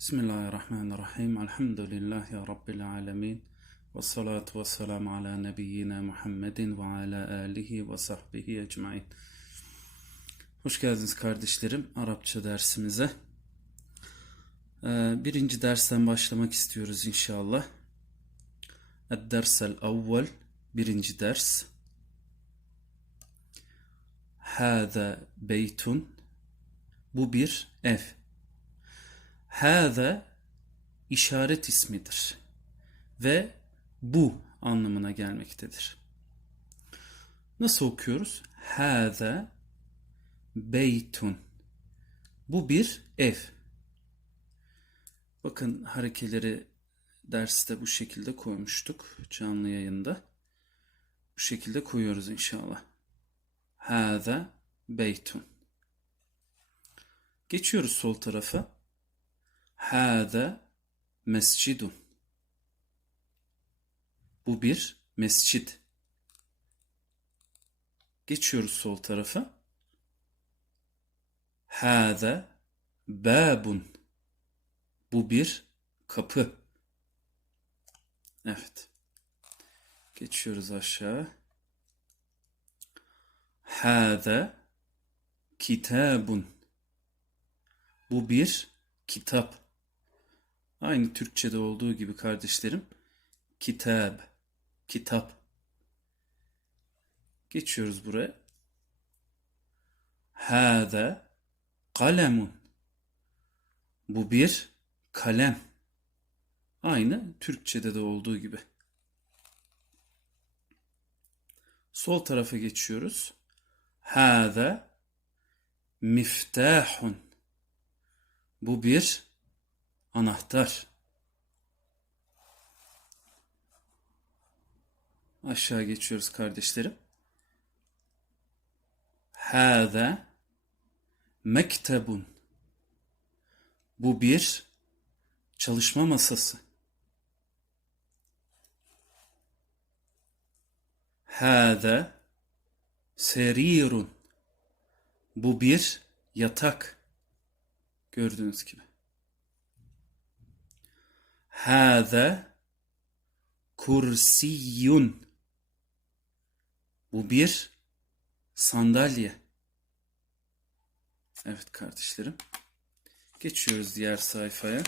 Bismillahirrahmanirrahim. Elhamdülillahi Rabbil alemin. Ve salatu ve selamu ala nebiyyina Muhammedin ve ala alihi ve sahbihi ecmain. Hoş geldiniz kardeşlerim Arapça dersimize. Ee, birinci dersten başlamak istiyoruz inşallah. Ed-dersel evvel birinci ders. Hâze beytun bu bir ev. Hâze işaret ismidir ve bu anlamına gelmektedir. Nasıl okuyoruz? Hâze beytun. Bu bir ev. Bakın harekeleri derste bu şekilde koymuştuk canlı yayında. Bu şekilde koyuyoruz inşallah. Hâze beytun. Geçiyoruz sol tarafa. Hâze mescidun. Bu bir mescid. Geçiyoruz sol tarafa. Hâze bâbun. Bu bir kapı. Evet. Geçiyoruz aşağı. Hâze kitabun. Bu bir kitap. Aynı Türkçe'de olduğu gibi kardeşlerim. Kitab, kitap. Geçiyoruz buraya. Hâze kalemun. Bu bir kalem. Aynı Türkçe'de de olduğu gibi. Sol tarafa geçiyoruz. Hâze miftahun. Bu bir anahtar. Aşağı geçiyoruz kardeşlerim. Hâze mektebun. Bu bir çalışma masası. Hâze serirun. Bu bir yatak. Gördüğünüz gibi. Hâze kursiyun. Bu bir sandalye. Evet kardeşlerim. Geçiyoruz diğer sayfaya.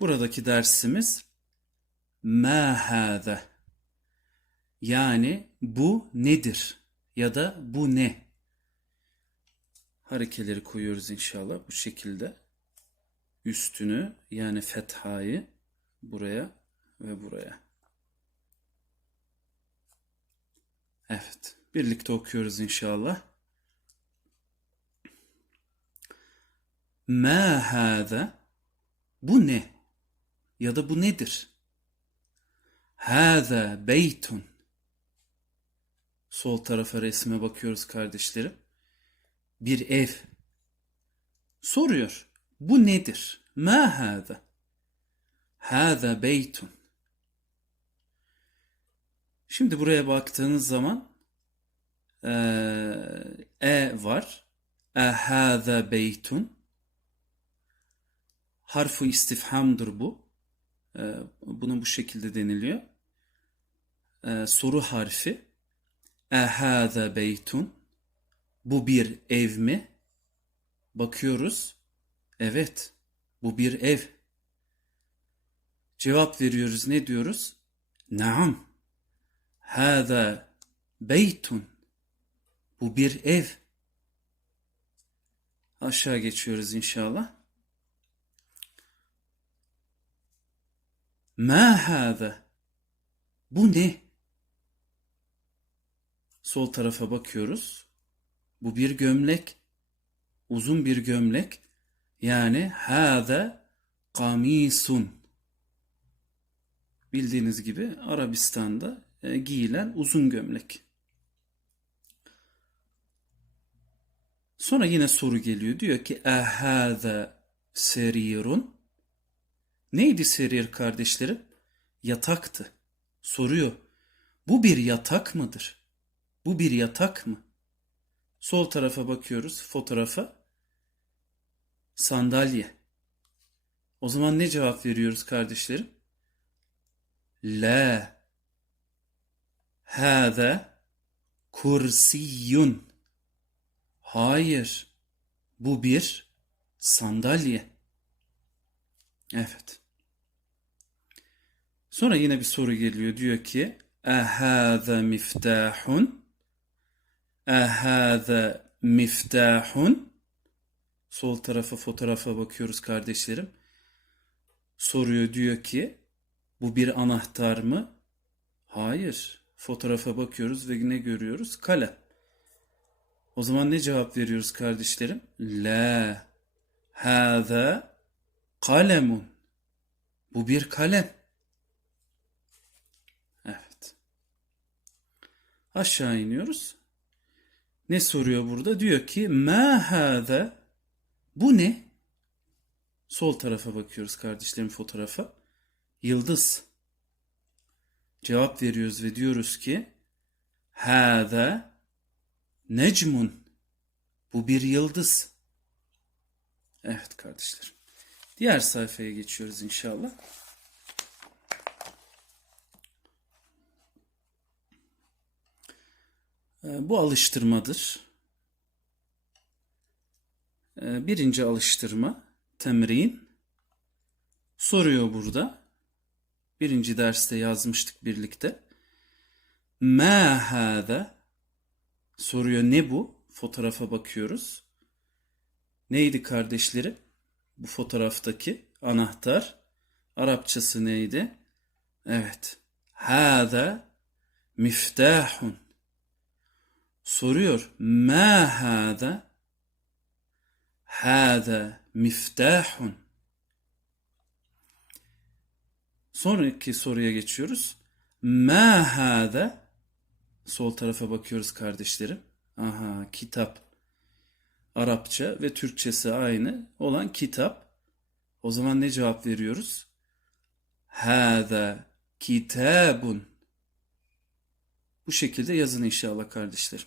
Buradaki dersimiz ma hâze. Yani bu nedir? Ya da bu ne? Harekeleri koyuyoruz inşallah bu şekilde. Üstünü yani fethayı buraya ve buraya. Evet. Birlikte okuyoruz inşallah. Ma hâze Bu ne? Ya da bu nedir? Hâze beytun Sol tarafa resme bakıyoruz kardeşlerim. Bir ev. Soruyor. Bu nedir? Ma hâze? Hâze beytun. Şimdi buraya baktığınız zaman e var. E hâze beytun. Harfu istifhamdır bu. E, buna bu şekilde deniliyor. E, soru harfi. Ehâze beytun. Bu bir ev mi? Bakıyoruz. Evet. Bu bir ev. Cevap veriyoruz. Ne diyoruz? Naam. Hâze beytun. Bu bir ev. Aşağı geçiyoruz inşallah. Ma hâze. Bu ne? Sol tarafa bakıyoruz. Bu bir gömlek. Uzun bir gömlek. Yani hâze kamisun. Bildiğiniz gibi Arabistan'da e, giyilen uzun gömlek. Sonra yine soru geliyor. Diyor ki ehâze serirun. Neydi serir kardeşlerim? Yataktı. Soruyor. Bu bir yatak mıdır? Bu bir yatak mı? Sol tarafa bakıyoruz fotoğrafa. Sandalye. O zaman ne cevap veriyoruz kardeşlerim? La. Hâze kursiyun. Hayır. Bu bir sandalye. Evet. Sonra yine bir soru geliyor. Diyor ki Ehâze miftahun Ehâze miftahun Sol tarafa fotoğrafa bakıyoruz kardeşlerim. Soruyor diyor ki bu bir anahtar mı? Hayır. Fotoğrafa bakıyoruz ve ne görüyoruz? Kalem. O zaman ne cevap veriyoruz kardeşlerim? La. Hâzâ kalemun. Bu bir kalem. Evet. Aşağı iniyoruz. Ne soruyor burada? Diyor ki ma hâzâ bu ne? Sol tarafa bakıyoruz kardeşlerim fotoğrafa. Yıldız. Cevap veriyoruz ve diyoruz ki Hâzâ necmun. Bu bir yıldız. Evet kardeşlerim. Diğer sayfaya geçiyoruz inşallah. Bu alıştırmadır. Ee, Birinci alıştırma temrin. Soruyor burada. Birinci derste yazmıştık birlikte. Ma hâze soruyor ne bu? Fotoğrafa bakıyoruz. Neydi kardeşlerim? Bu fotoğraftaki anahtar. Arapçası neydi? Evet. Hâze miftahun. Soruyor. Ma hâze? Hâze miftahun. Sonraki soruya geçiyoruz. Ma hâze? Sol tarafa bakıyoruz kardeşlerim. Aha kitap. Arapça ve Türkçesi aynı olan kitap. O zaman ne cevap veriyoruz? Hâze kitabun. Bu şekilde yazın inşallah kardeşlerim.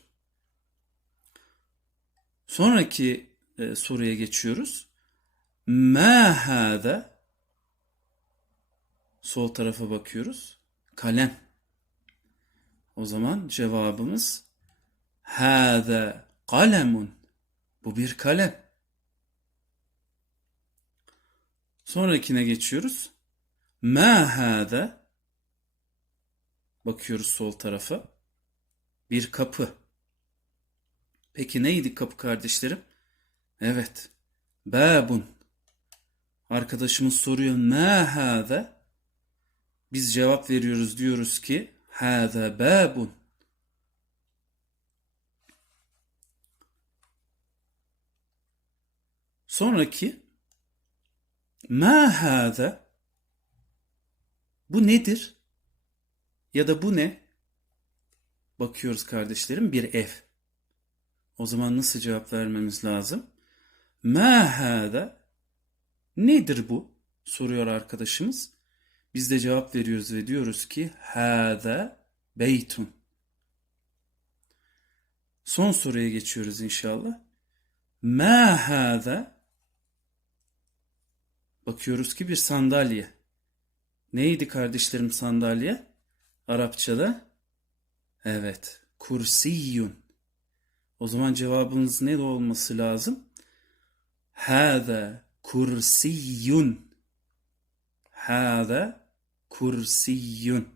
Sonraki e, soruya geçiyoruz. Ma? Sol tarafa bakıyoruz. Kalem. O zaman cevabımız Hâze kalemun. Bu bir kalem. Sonrakine geçiyoruz. Ma. Bakıyoruz sol tarafa. Bir kapı. Peki neydi kapı kardeşlerim? Evet. Babun. Arkadaşımız soruyor. Ma hâze. Biz cevap veriyoruz diyoruz ki Hâze bâbun. Sonraki Ma hâze Bu nedir? Ya da bu ne? Bakıyoruz kardeşlerim bir ev. O zaman nasıl cevap vermemiz lazım? Ma hâze Nedir bu? Soruyor arkadaşımız. Biz de cevap veriyoruz ve diyoruz ki hâze beytun. Son soruya geçiyoruz inşallah. Ma hâze Bakıyoruz ki bir sandalye. Neydi kardeşlerim sandalye? Arapçada? Evet. Kursiyun. O zaman cevabınız ne olması lazım? Hâze kursiyun. Hâze kursiyun.